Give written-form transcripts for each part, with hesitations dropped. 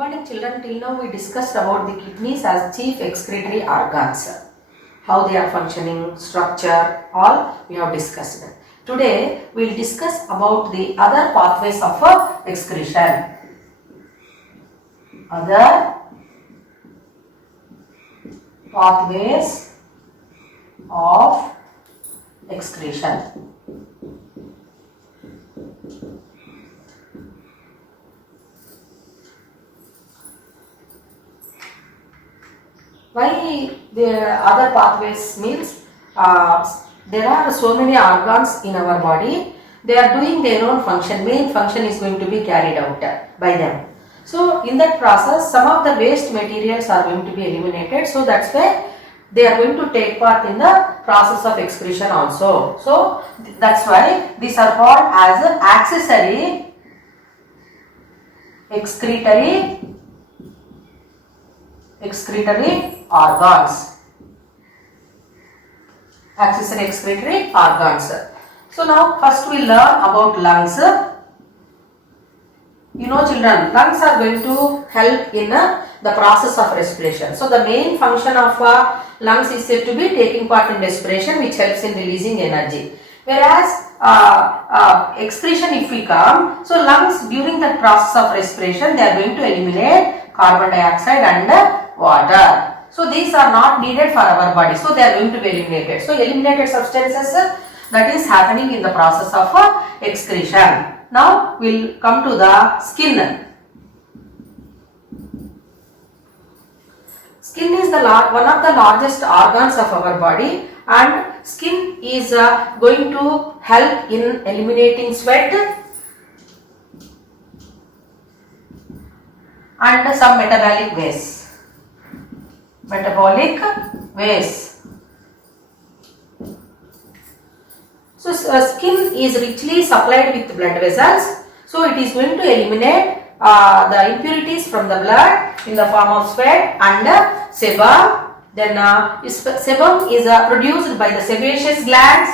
morning children. Till now we discussed about the kidneys as chief excretory organs. How they are functioning, structure, all we have discussed. Today we will discuss about the other pathways of excretion. Other pathways of excretion. Why the other pathways means there are so many organs in our body. They are doing their own function. Main function is going to be carried out by them. So in that process, some of the waste materials are going to be eliminated. So that's why they are going to take part in the process of excretion also. So that's why these are called as accessory excretory organs. Accessory excretory organs. So now first we learn about lungs. You know children, lungs are going to help in the process of respiration. So the main function of lungs is said to be taking part in respiration, which helps in releasing energy. Whereas excretion, if we come, so lungs during the process of respiration, they are going to eliminate carbon dioxide and water. So these are not needed for our body. So they are going to be eliminated. So eliminated substances that is happening in the process of excretion. Now we'll come to the skin. Skin is one of the largest organs of our body, and skin is going to help in eliminating sweat and some metabolic waste. So skin is richly supplied with blood vessels. So it is going to eliminate the impurities from the blood in the form of sweat and sebum. Then sebum is produced by the sebaceous glands.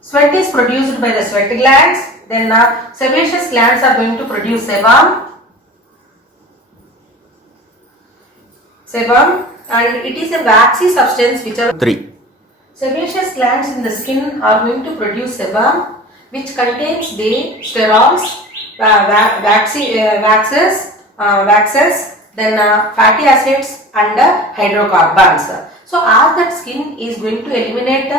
Sweat is produced by the sweat glands. Then sebaceous glands are going to produce sebum, and it is a waxy substance which are 3. Sebaceous glands in the skin are going to produce sebum, which contains the sterols, waxes, then fatty acids and hydrocarbons. So as that skin is going to eliminate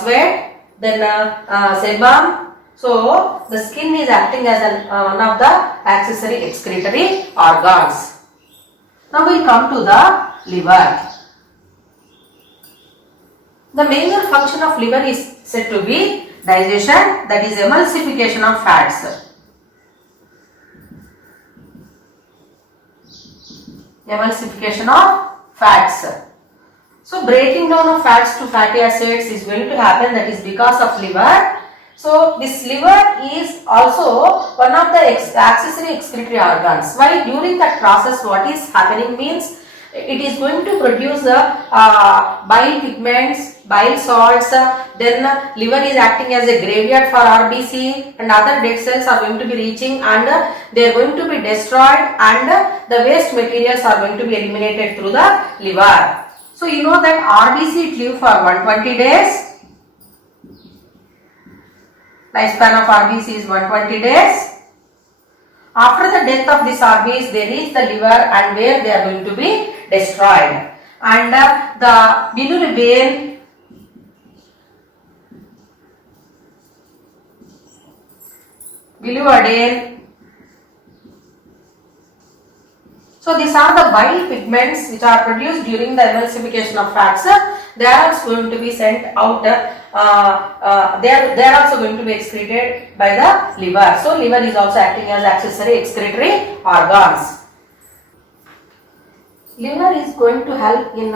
sweat, then sebum. So the skin is acting as one of the accessory excretory organs. Now we will come to the liver. The major function of liver is said to be digestion, that is emulsification of fats. So breaking down of fats to fatty acids is going to happen, that is because of liver. So this liver is also one of the accessory excretory organs. Why? During that process what is happening means it is going to produce bile pigments, bile salts, then liver is acting as a graveyard for RBC, and other dead cells are going to be reaching and they are going to be destroyed, and the waste materials are going to be eliminated through the liver. So you know that RBC live for 120 days. Lifespan of RBC is 120 days. After the death of these RBCs, they reach the liver and where they are going to be destroyed. And the bilirubin, biliverdin. So these are the bile pigments which are produced during the emulsification of fats. They are also going to be sent out. They are also going to be excreted by the liver. So liver is also acting as accessory excretory organs. Liver is going to help in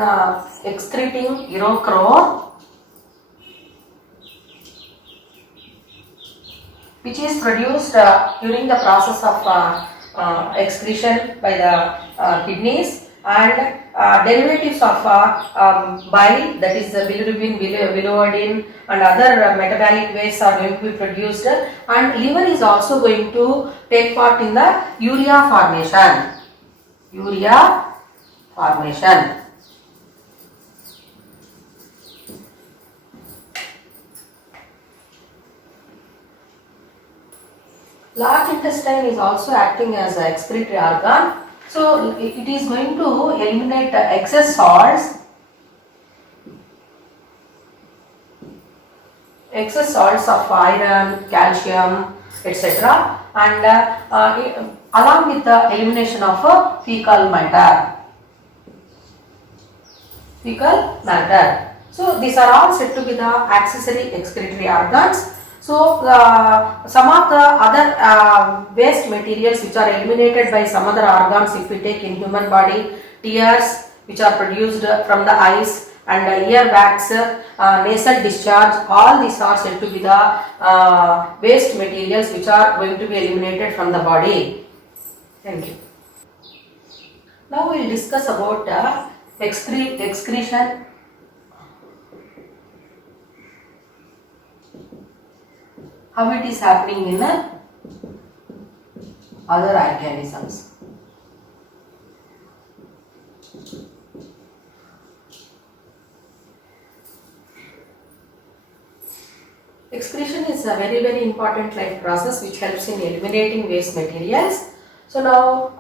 excreting urochrome, which is produced during the process of excretion by the kidneys, and derivatives of bile, that is bilirubin, biliverdin and other metabolic wastes are going to be produced, and liver is also going to take part in the urea formation. Urea formation. Large intestine is also acting as an excretory organ. So it is going to eliminate excess salts, of iron, calcium, etc. and along with the elimination of fecal matter. So these are all said to be the accessory excretory organs. So some of the other waste materials which are eliminated by some other organs, if we take in human body, tears which are produced from the eyes, and ear bags, nasal discharge, all these are said to be the waste materials which are going to be eliminated from the body. Thank you. Now we will discuss about excretion. How it is happening in other organisms. Excretion is a very important life process which helps in eliminating waste materials. So now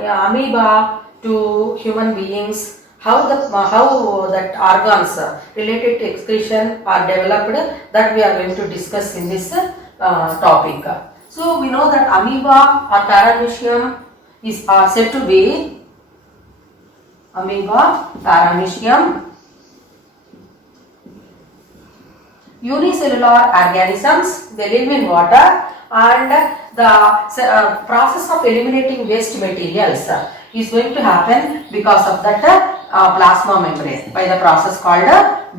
amoeba to human beings, how that organs related to excretion are developed, that we are going to discuss in this topic. So we know that amoeba or paramecium is said to be amoeba, paramecium, unicellular organisms. They live in water, and the process of eliminating waste materials is going to happen because of that plasma membrane by the process called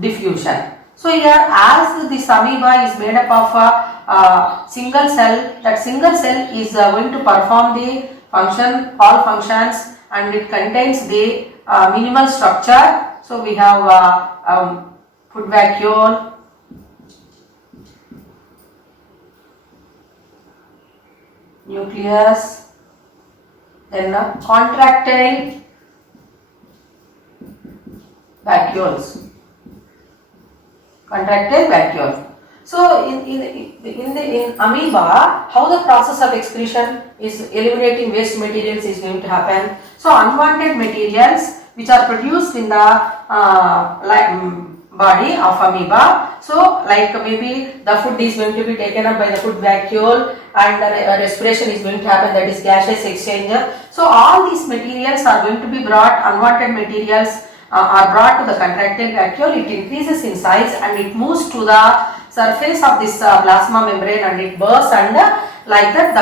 diffusion. So here, as this amoeba is made up of a single cell, that single cell is going to perform the all functions, and it contains the minimal structure. So we have food vacuole, nucleus, then contractile vacuoles. So in amoeba, how the process of excretion is eliminating waste materials is going to happen. So unwanted materials which are produced in the body of amoeba. So like maybe the food is going to be taken up by the food vacuole, and the respiration is going to happen, that is gaseous exchanger. So all these materials are going to be brought, unwanted materials are brought to the contractile vacuole. It increases in size and it moves to the surface of this plasma membrane, and it bursts, and like that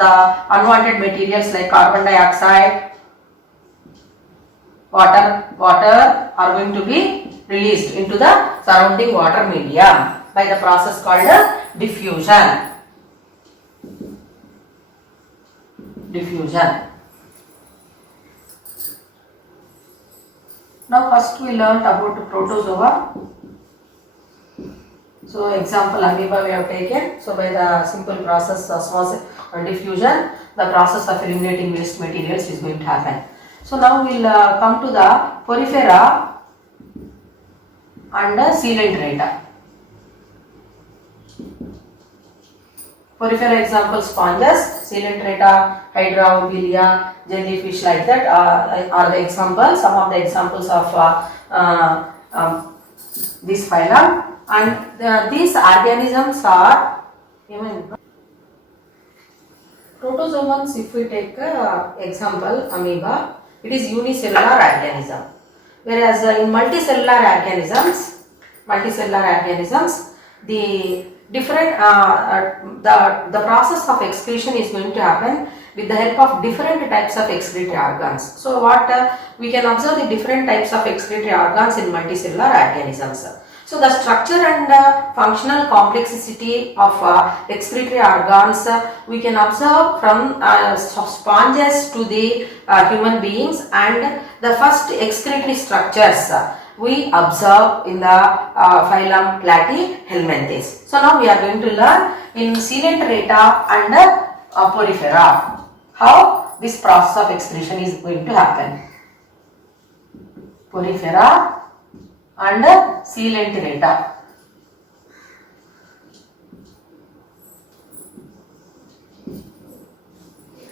the unwanted materials like carbon dioxide, water are going to be released into the surrounding water medium by the process called diffusion. Now first we learnt about protozoa. So example amoeba we have taken. So by the simple process osmosis or diffusion, the process of eliminating waste materials is going to happen. So now we will come to the porifera and coelenterata. Porifera example sponges, coelenterata, hydrophila, jellyfish, like that are the examples, some of the examples of this phylum. And these organisms are even protozoans. If we take example amoeba, it is unicellular organism, whereas in multicellular organisms, the different the process of excretion is going to happen with the help of different types of excretory organs. So what we can observe the different types of excretory organs in multicellular organisms. So the structure and functional complexity of excretory organs we can observe from sponges to the human beings, and the first excretory structures we observe in the phylum Platyhelminthes. So now we are going to learn in Coelenterata and Porifera how this process of excretion is going to happen. Porifera and Coelenterata.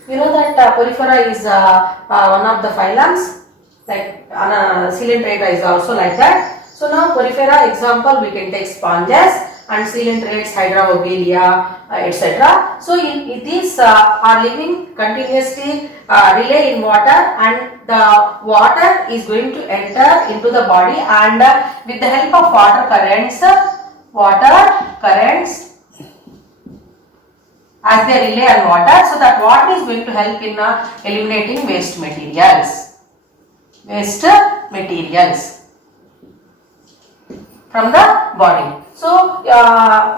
You know that Porifera is one of the phylums, like Coelenterata is also like that. So now Porifera example we can take sponges and Coelenterates, Hydra, Obelia, etc. So these are living continuously relay in water, and the water is going to enter into the body, and with the help of water currents as they relay on water, so that water is going to help in eliminating waste materials from the body. So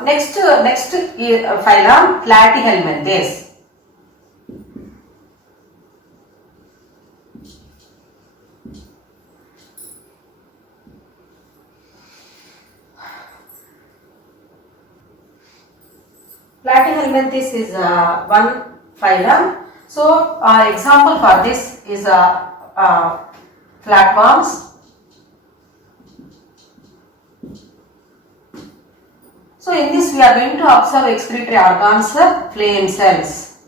next phylum Platyhelminthes. Platyhelminthes is one phylum. So example for this is flatworms. So in this we are going to observe excretory organs, flame cells,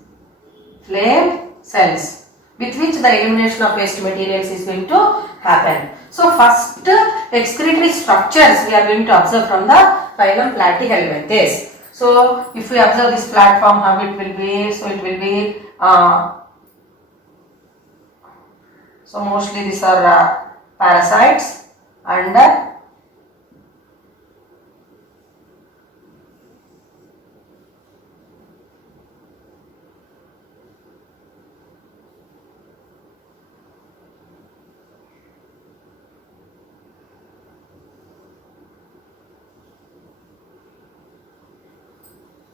with which the elimination of waste materials is going to happen. So first excretory structures we are going to observe from the phylum Platyhelminthes. So if we observe this platform, how it will be, so it will be, so mostly these are parasites, and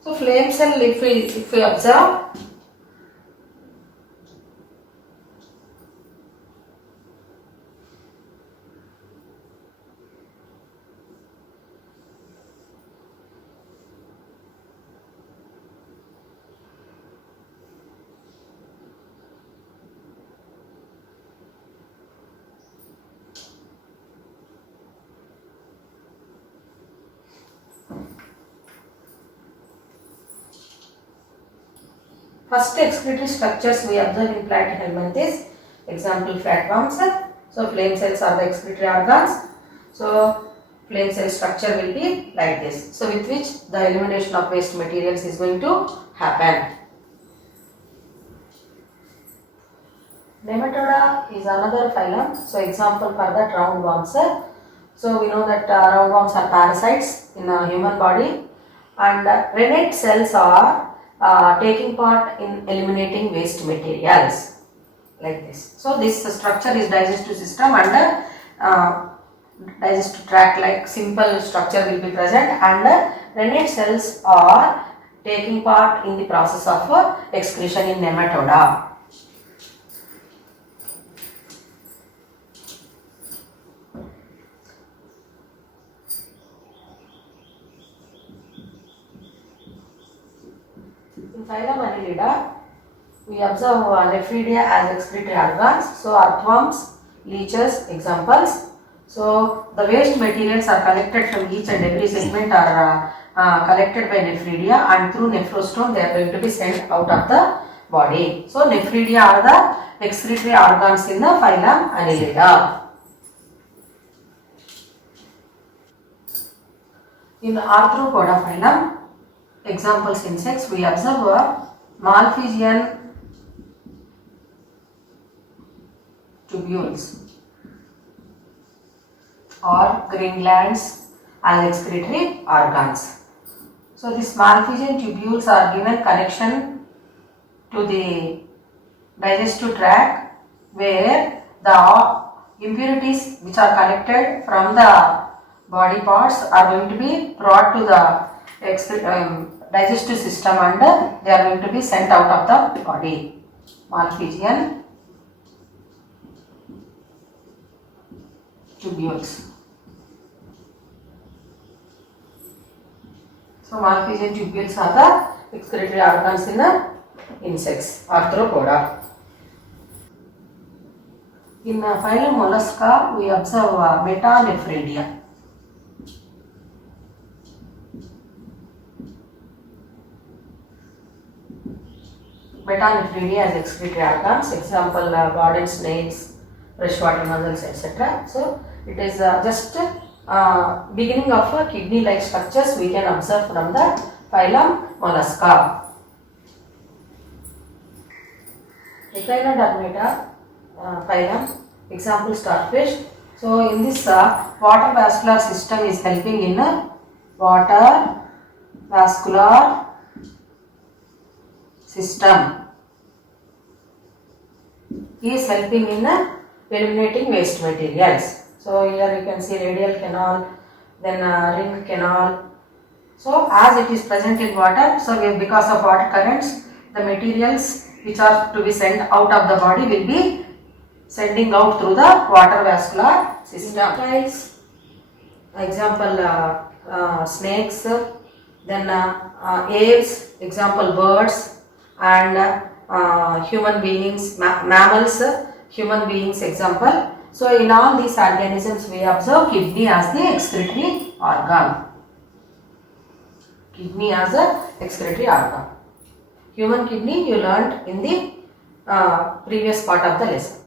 so flame cell if we observe, first excretory structures we observe in Platyhelminthes, example flatworms. So flame cells are the excretory organs. So flame cell structure will be like this. So with which the elimination of waste materials is going to happen. Nematoda is another phylum. So example for that roundworms. So we know that roundworms are parasites in a human body, and rennet cells are taking part in eliminating waste materials like this. So this structure is digestive system, and digestive tract like simple structure will be present, and rennet cells are taking part in the process of excretion in nematoda. In phylum Annelida, we observe Nephridia as excretory organs. So earthworms, leeches, examples. So the waste materials are collected from each and every segment are collected by Nephridia, and through nephrostome they are going to be sent out of the body. So Nephridia are the excretory organs in the phylum Annelida. In Arthropoda phylum, examples insects, we observe Malpighian tubules or green glands as excretory organs. So these Malpighian tubules are given connection to the digestive tract, where the impurities which are collected from the body parts are going to be brought to the digestive system and they are going to be sent out of the body. Malpighian tubules. So Malpighian tubules are the excretory organs in the insects, arthropoda. In phylum Mollusca, we observe metanephridia. Metanephridia as excretory organs, example garden snakes, freshwater mussels, etc. So it is just beginning of kidney-like structures we can observe from the phylum Mollusca. Echinodermata phylum, example starfish. So in this water vascular system is helping in water vascular system is helping in eliminating waste materials. So here you can see radial canal, then ring canal. So as it is present in water, so because of water currents, the materials which are to be sent out of the body will be sending out through the water vascular system. Reptiles, example snakes, then aves, example birds, and human beings, mammals, human beings, example. So in all these organisms we observe kidney as the excretory organ. Kidney as a excretory organ. Human kidney you learnt in the previous part of the lesson.